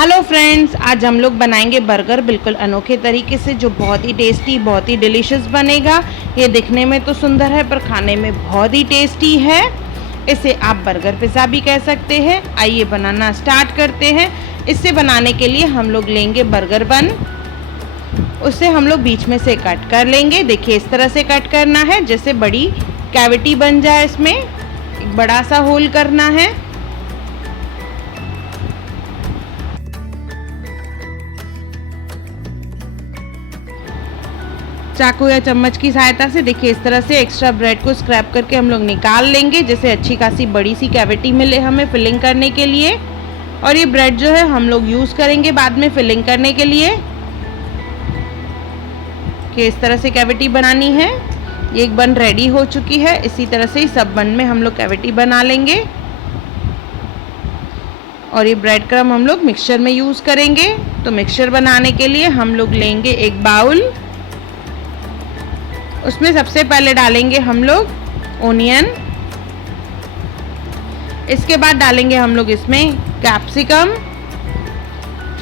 Hello friends, आज हम लोग बनाएंगे बर्गर बिल्कुल अनोखे तरीके से, जो बहुत ही टेस्टी, बहुत ही डिलीशियस बनेगा। ये दिखने में तो सुंदर है पर खाने में बहुत ही टेस्टी है। इसे आप बर्गर पिज़्ज़ा भी कह सकते हैं। आइए बनाना स्टार्ट करते हैं। इसे बनाने के लिए हम लोग लेंगे बर्गर बन। उसे हम लोग बीच में से कट कर लेंगे। देखिए इस तरह से कट करना है जैसे बड़ी कैविटी बन जाए, इसमें एक बड़ा सा होल करना है। चाकू या चम्मच की सहायता से देखिए इस तरह से एक्स्ट्रा ब्रेड को स्क्रैप करके हम लोग निकाल लेंगे, जैसे अच्छी खासी बड़ी सी कैविटी मिले हमें फिलिंग करने के लिए। और ये ब्रेड जो है हम लोग यूज़ करेंगे बाद में फिलिंग करने के लिए, कि इस तरह से कैविटी बनानी है। ये एक बन रेडी हो चुकी है। इसी तरह से ही सब बन में हम लोग कैविटी बना लेंगे। और ये ब्रेड क्रम्ब हम लोग मिक्सचर में यूज़ करेंगे। तो मिक्सचर बनाने के लिए हम लोग लेंगे एक बाउल। उसमें सबसे पहले डालेंगे हम लोग ओनियन। इसके बाद डालेंगे हम लोग इसमें कैप्सिकम,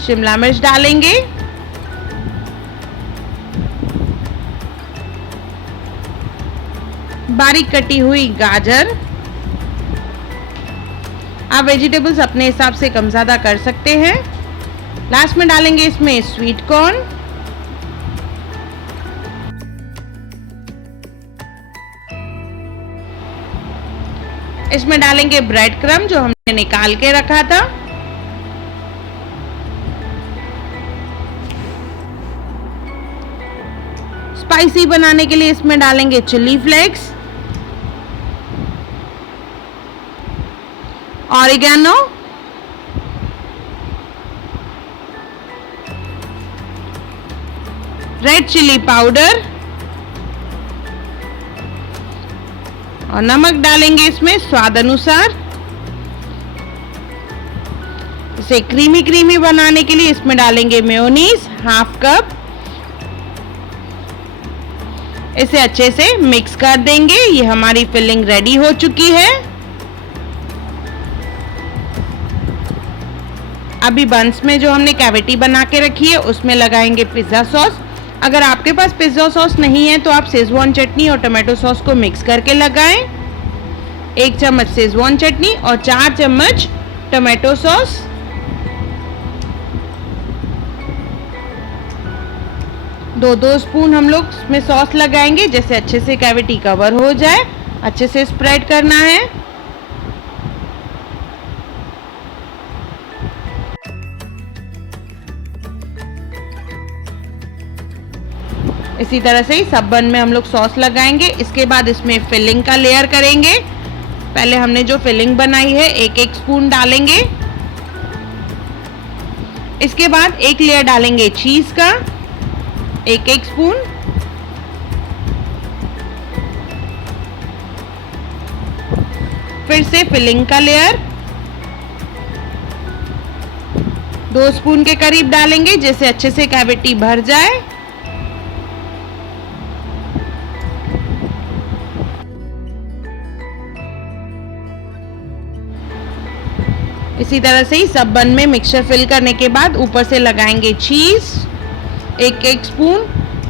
शिमला मिर्च डालेंगे, बारीक कटी हुई गाजर। आप वेजिटेबल्स अपने हिसाब से कम ज़्यादा कर सकते हैं। लास्ट में डालेंगे इसमें स्वीट कॉर्न। इसमें डालेंगे ब्रेड क्रम्ब जो हमने निकाल के रखा था। स्पाइसी बनाने के लिए इसमें डालेंगे chilli flakes, oregano, red chilli powder और नमक डालेंगे इसमें स्वाद अनुसार। इसे क्रीमी क्रीमी बनाने के लिए इसमें डालेंगे मेयोनीज हाफ कप। इसे अच्छे से मिक्स कर देंगे। ये हमारी फिलिंग रेडी हो चुकी है। अभी बंस में जो हमने कैविटी बना के रखी है उसमें लगाएंगे पिज़्ज़ा सॉस। अगर आपके पास पिज़्ज़ा सॉस नहीं है तो आप शेज़वान चटनी और टमाटो सॉस को मिक्स करके लगाएं। 1 चम्मच शेज़वान चटनी और 4 चम्मच टमाटो सॉस। दो स्पून हम लोग इसमें सॉस लगाएंगे, जैसे अच्छे से कैविटी कवर हो जाए। अच्छे से स्प्रेड करना है। इसी तरह से ही सब बन में हम लोग सॉस लगाएंगे। इसके बाद इसमें फिलिंग का लेयर करेंगे। पहले हमने जो फिलिंग बनाई है 1-1 स्पून डालेंगे। इसके बाद एक लेयर डालेंगे चीज़ का 1-1 स्पून। फिर से फिलिंग का लेयर 2 स्पून के करीब डालेंगे, जैसे अच्छे से कैविटी भर जाए। इसी तरह से ही सब बन में मिक्सचर फिल करने के बाद ऊपर से लगाएंगे चीज़ 1-1 स्पून,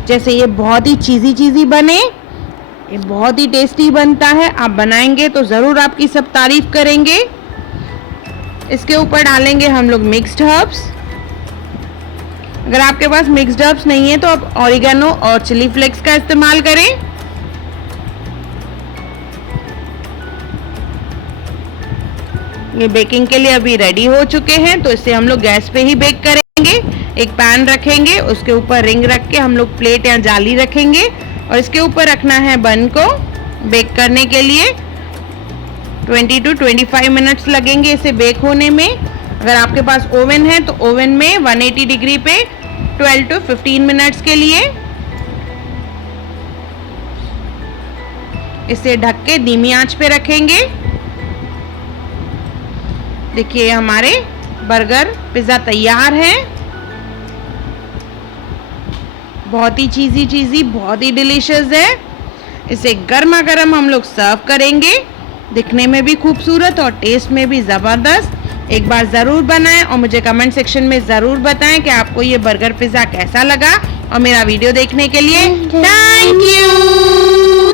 जैसे ये बहुत ही चीज़ी बने। ये बहुत ही टेस्टी बनता है। आप बनाएंगे तो ज़रूर आपकी सब तारीफ करेंगे। इसके ऊपर डालेंगे हम लोग मिक्स्ड हर्ब्स। अगर आपके पास मिक्स्ड हर्ब्स नहीं है तो आप ऑरिगेनो और चिली फ्लेक्स का इस्तेमाल करें। ये बेकिंग के लिए अभी रेडी हो चुके हैं, तो इसे हम लोग गैस पे ही बेक करेंगे। एक पैन रखेंगे, उसके ऊपर रिंग रख के हम लोग प्लेट या जाली रखेंगे और इसके ऊपर रखना है बन को बेक करने के लिए। 20 to 25 मिनट्स लगेंगे इसे बेक होने में। अगर आपके पास ओवन है तो ओवन में 180 डिग्री पे 12 to 15 मिनट्स के लिए इसे ढक के धीमी आंच पे रखेंगे। देखिए हमारे बर्गर पिज़्ज़ा तैयार है। बहुत ही चीज़ी, बहुत ही डिलीशियस है। इसे गर्मा गर्म हम लोग सर्व करेंगे। दिखने में भी खूबसूरत और टेस्ट में भी ज़बरदस्त। एक बार ज़रूर बनाएं और मुझे कमेंट सेक्शन में ज़रूर बताएं कि आपको ये बर्गर पिज़्ज़ा कैसा लगा। और मेरा वीडियो देखने के लिए थैंक यू।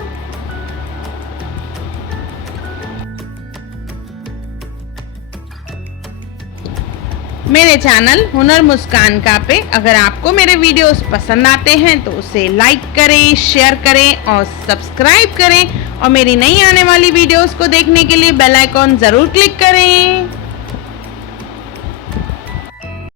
मेरे चैनल हुनर मुस्कान का पे अगर आपको मेरे वीडियोस पसंद आते हैं तो उसे लाइक करें, शेयर करें और सब्सक्राइब करें और मेरी नई आने वाली वीडियोस को देखने के लिए बेल आइकॉन ज़रूर क्लिक करें।